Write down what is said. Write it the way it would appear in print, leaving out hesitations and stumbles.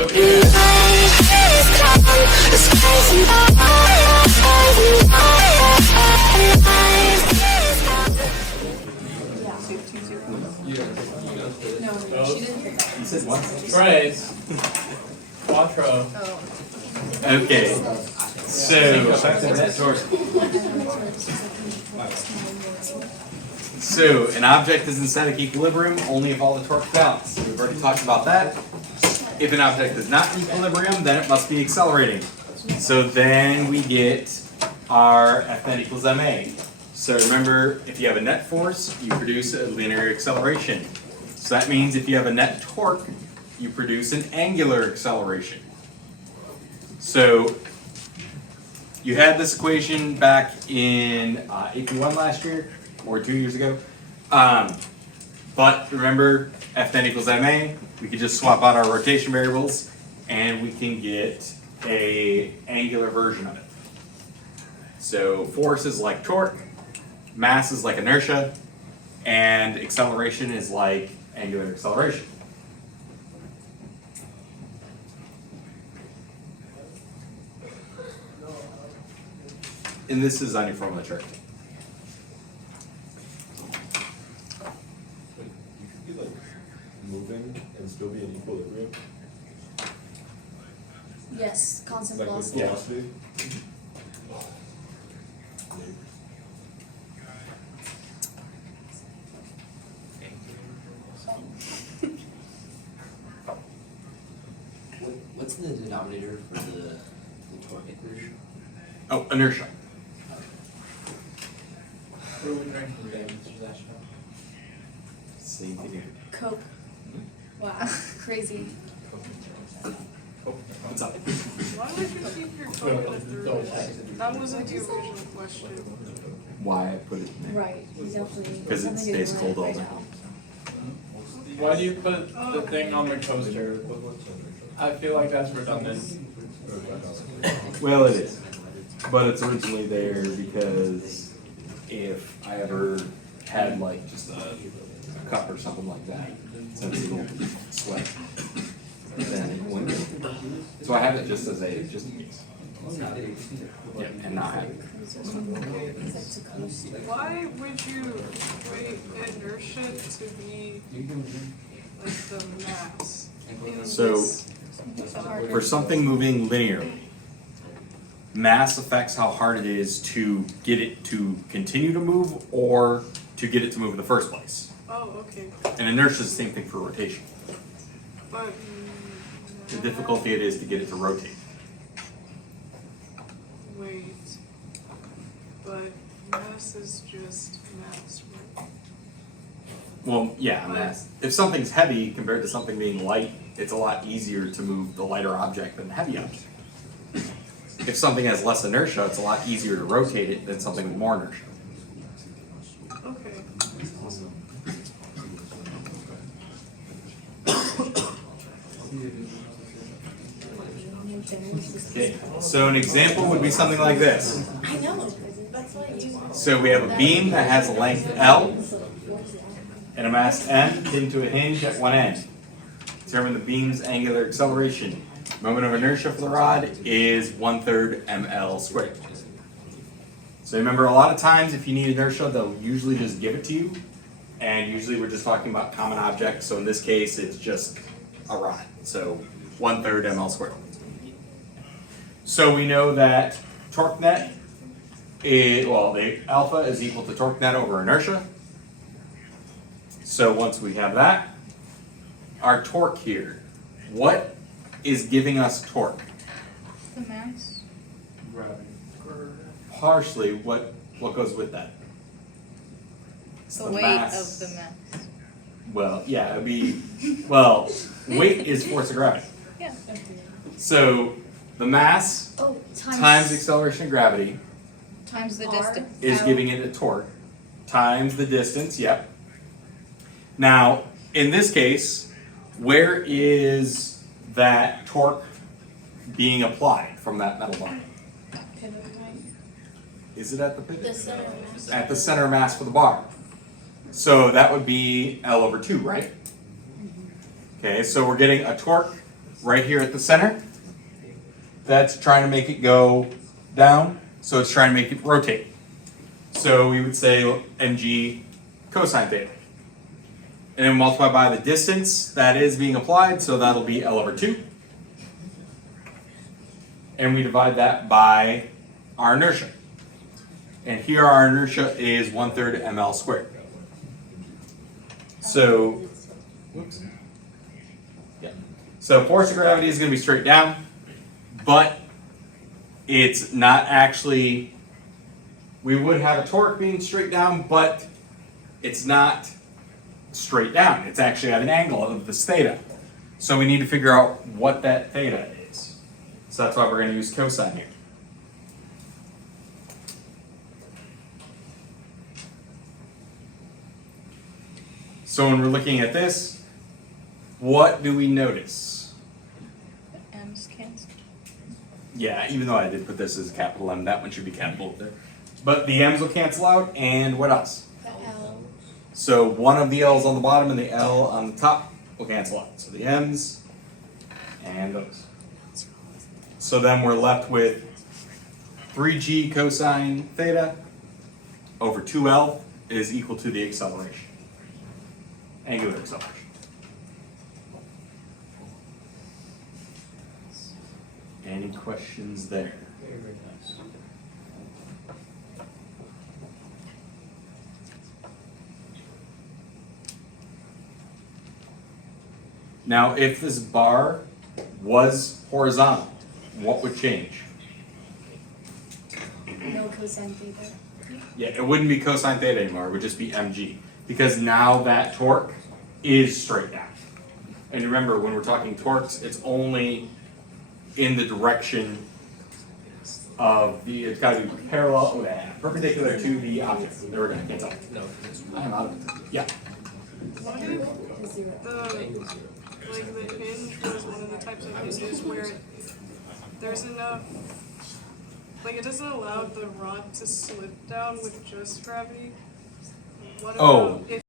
You said what? Tres. Quattro. Okay. So an object is in static equilibrium only if all the torque balance. We've already talked about that. If an object is not in equilibrium, then it must be accelerating. So then we get our F net equals ma. So remember, if you have a net force, you produce a linear acceleration. So that means if you have a net torque, you produce an angular acceleration. So you had this equation back in AP1 last year, or 2 years ago. But remember, F net equals ma. We could just swap out our rotation variables, and we can get a angular version of it. So force is like torque, mass is like inertia, and acceleration is like angular acceleration. And this is on your formula chart. You could be like moving and still be in equilibrium, Yes, constant like with velocity. velocity. What's the denominator for the torque equation? Oh, inertia. What are we drinking today, Mr. Zashko? Same thing here. Coke. Wow, crazy. What's up? Why would you keep your formula through? That wasn't the original question. Why I put it in there? Right, definitely. Because it stays cold all day. Why do you put the thing on the coaster? I feel like that's redundant. Well, it is. But it's originally there because if I ever had like just a cup or something like that, since it will sweat, then it wouldn't. So I have it just as a, just in case. Yeah, and not have it. Why would you wait inertia to be like the mass? in So, this for something moving linearly, mass affects how hard it is to get it to continue to move or to get it to move in the first place. Oh, okay. And inertia is the same thing for rotation. But The difficulty it is to get it to rotate. wait. But mass is just mass, right? Well, yeah, mass. If something's heavy compared to something being light, it's a lot easier to move the lighter object than the heavy object. If something has less inertia, it's a lot easier to rotate it than something with more inertia. Okay. Okay, so an example would be something like this. I know, that's why you. So we have a beam that has a length L and a mass M pinned to a hinge at one end. Determine the beam's angular acceleration. Moment of inertia for the rod is 1/3 ml squared. So remember, a lot of times if you need inertia, they'll usually just give it to you. And usually we're just talking about common objects. So in this case, it's just a rod. So 1/3 ml squared. So we know that torque net is, well, the alpha is equal to torque net over inertia. So once we have that, our torque here, what is giving us torque? The mass? Gravity. Partially, what goes with that? It's The weight mass. of the mass. Well, yeah, it'd be, well, weight is force of gravity. Yeah. So the mass Oh, times acceleration of gravity Times the R. distance. is giving it a torque times the distance, yep. Now, in this case, where is that torque being applied from that metal bar? Is it at the pivot? The center of mass. At the center of mass for the bar. So that would be L over 2, right? Okay, so we're getting a torque right here at the center. That's trying to make it go down, so it's trying to make it rotate. So we would say mg cosine theta. And then multiply by the distance that is being applied, so that'll be L over 2. And we divide that by our inertia. And here our inertia is 1/3 ml squared. So, whoops. Yeah. So force of gravity is going to be straight down, but it's not actually, we would have a torque being straight down, but it's not straight down. It's actually at an angle of this theta. So we need to figure out what that theta is. So that's why we're going to use cosine here. So when we're looking at this, what do we notice? M's cancel. Yeah, even though I did put this as a capital M, that one should be capital there. But the M's will cancel out, and what else? The L. So one of the L's on the bottom and the L on the top will cancel out. So the M's and those. So then we're left with 3g cosine theta over 2L is equal to the acceleration. Angular acceleration. Any questions there? Very, very nice. Now, if this bar was horizontal, what would change? No cosine theta. Yeah, it wouldn't be cosine theta anymore, it would just be mg. Because now that torque is straight down. And remember, when we're talking torques, it's only in the direction of the, it's gotta be parallel, perpendicular to the object. There we go, can't tell. No, I'm out of it. Yeah. What if the hinge was one of the types of hinges where there's enough, like it doesn't allow the rod to slip down with just gravity? What Oh. about if